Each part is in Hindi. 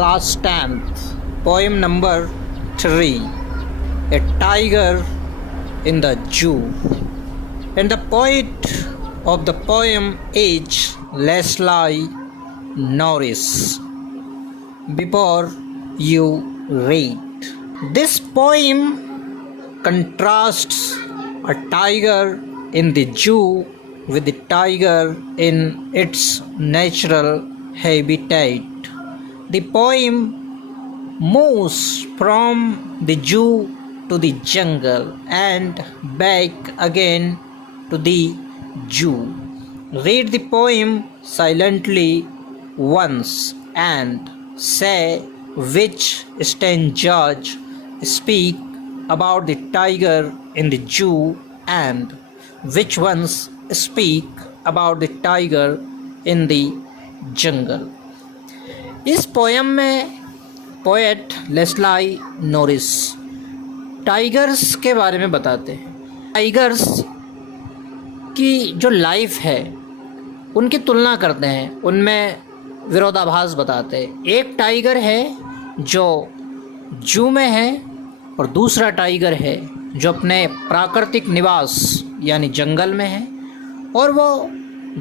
class 10th, poem number 3, A Tiger in the Zoo. And the poet of the poem is Leslie Norris. Before you read, this poem contrasts a tiger in the zoo with the tiger in its natural habitat. The poem moves from the zoo to the jungle and back again to the zoo. Read the poem silently once and say which stanzas speak about the tiger in the zoo and which ones speak about the tiger in the jungle. इस पोयम में पोएट लेस्ली नॉरिस टाइगर्स के बारे में बताते हैं। टाइगर्स की जो लाइफ है उनकी तुलना करते हैं, उनमें विरोधाभास बताते हैं। एक टाइगर है जो जू में है और दूसरा टाइगर है जो अपने प्राकृतिक निवास यानी जंगल में है, और वो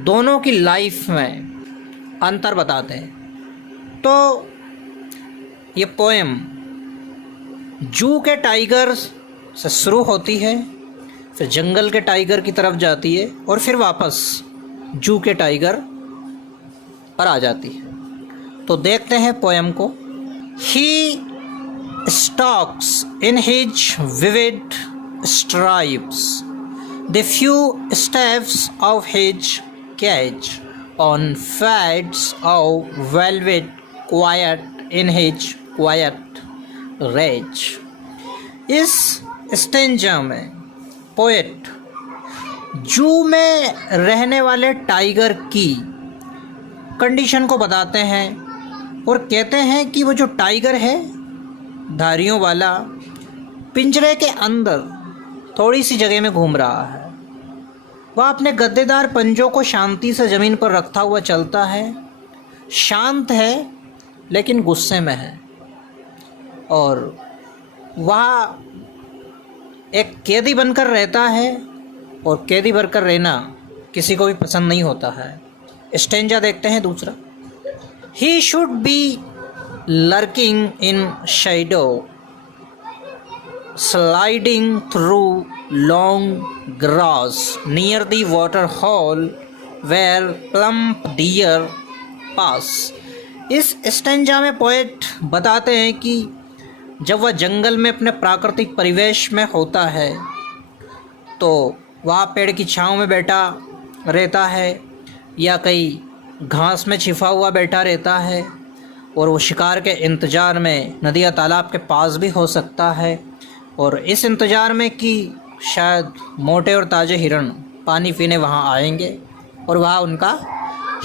दोनों की लाइफ में अंतर बताते हैं। तो ये पोएम जू के टाइगर से शुरू होती है, फिर जंगल के टाइगर की तरफ जाती है और फिर वापस जू के टाइगर पर आ जाती है। तो देखते हैं पोएम को। ही stalks in his vivid stripes the few steps of his cage on pads of velvet, quiet in his quiet rage. इस स्टेंजा में पोएट जू में रहने वाले टाइगर की कंडीशन को बताते हैं और कहते हैं कि वो जो टाइगर है धारियों वाला पिंजरे के अंदर थोड़ी सी जगह में घूम रहा है। वह अपने गद्देदार पंजों को शांति से ज़मीन पर रखता हुआ चलता है, शांत है लेकिन गुस्से में है, और वह एक कैदी बनकर रहता है और कैदी बनकर रहना किसी को भी पसंद नहीं होता है। स्टेंजा देखते हैं दूसरा। He should be lurking in shadow, sliding through long grass near the water hole where plump deer pass. इस स्टेंजा में पोएट बताते हैं कि जब वह जंगल में अपने प्राकृतिक परिवेश में होता है तो वह पेड़ की छांव में बैठा रहता है या कहीं घास में छिपा हुआ बैठा रहता है, और वो शिकार के इंतज़ार में नदी या तालाब के पास भी हो सकता है, और इस इंतज़ार में कि शायद मोटे और ताज़े हिरण पानी पीने वहाँ आएंगे और वहाँ उनका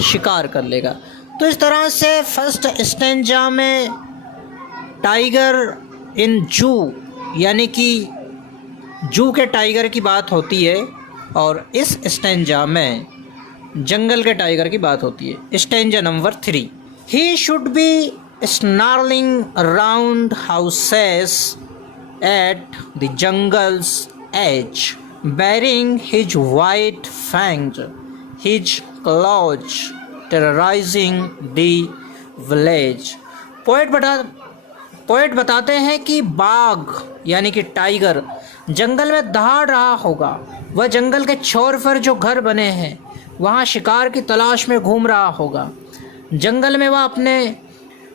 शिकार कर लेगा। तो इस तरह से फर्स्ट स्टेंजा में टाइगर इन जू यानी कि जू के टाइगर की बात होती है, और इस स्टेंजा में जंगल के टाइगर की बात होती है। Stanza number 3। He should be snarling around houses at the jungle's edge, baring his white fangs, his claws terrorizing the village. Poet बताते हैं कि बाघ यानी कि टाइगर जंगल में दहाड़ रहा होगा। वह जंगल के छोर पर जो घर बने हैं वहाँ शिकार की तलाश में घूम रहा होगा। जंगल में वह अपने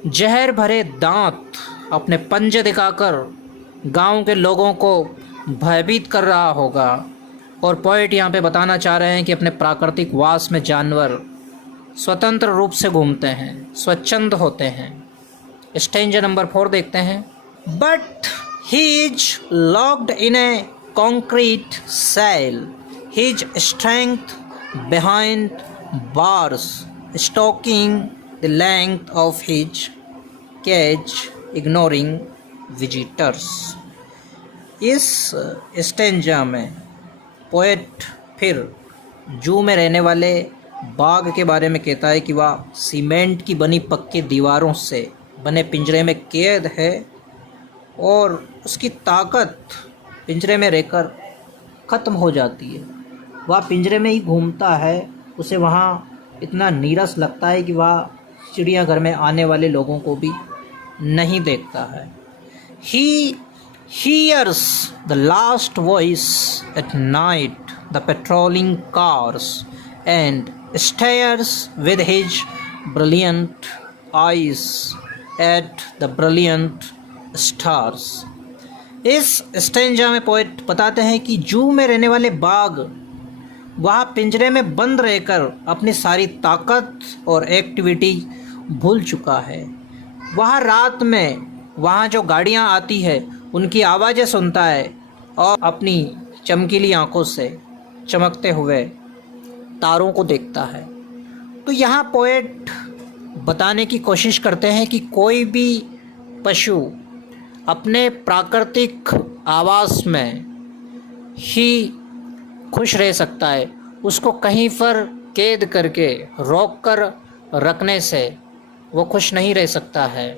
जहर भरे दांत, अपने पंजे दिखाकर गांव के लोगों को भयभीत कर रहा होगा। और पोएट यहाँ पे बताना चाह रहे हैं कि अपने प्राकृतिक वास में जानवर स्वतंत्र रूप से घूमते हैं, स्वच्छंद होते हैं। स्टेंजा नंबर 4 देखते हैं। But he is locked in a concrete cell, his strength behind bars, stalking the length of his cage, ignoring visitors. इस स्टेंजा में पोएट फिर जू में रहने वाले बाघ के बारे में कहता है कि वह सीमेंट की बनी पक्की दीवारों से बने पिंजरे में कैद है और उसकी ताकत पिंजरे में रहकर ख़त्म हो जाती है। वह पिंजरे में ही घूमता है, उसे वहाँ इतना नीरस लगता है कि वह चिड़ियाघर में आने वाले लोगों को भी नहीं देखता है। He hears the last voice at night, the patrolling cars, and stares with his brilliant eyes at the brilliant stars. इस स्टेंजा में पोएट बताते हैं कि जू में रहने वाले बाघ वह पिंजरे में बंद रहकर अपनी सारी ताकत और एक्टिविटी भूल चुका है। वह रात में वहाँ जो गाड़ियाँ आती है उनकी आवाज़ें सुनता है और अपनी चमकीली आंखों से चमकते हुए तारों को देखता है। तो यहाँ पोएट बताने की कोशिश करते हैं कि कोई भी पशु अपने प्राकृतिक आवास में ही खुश रह सकता है, उसको कहीं पर कैद करके रोक कर रखने से वो खुश नहीं रह सकता है।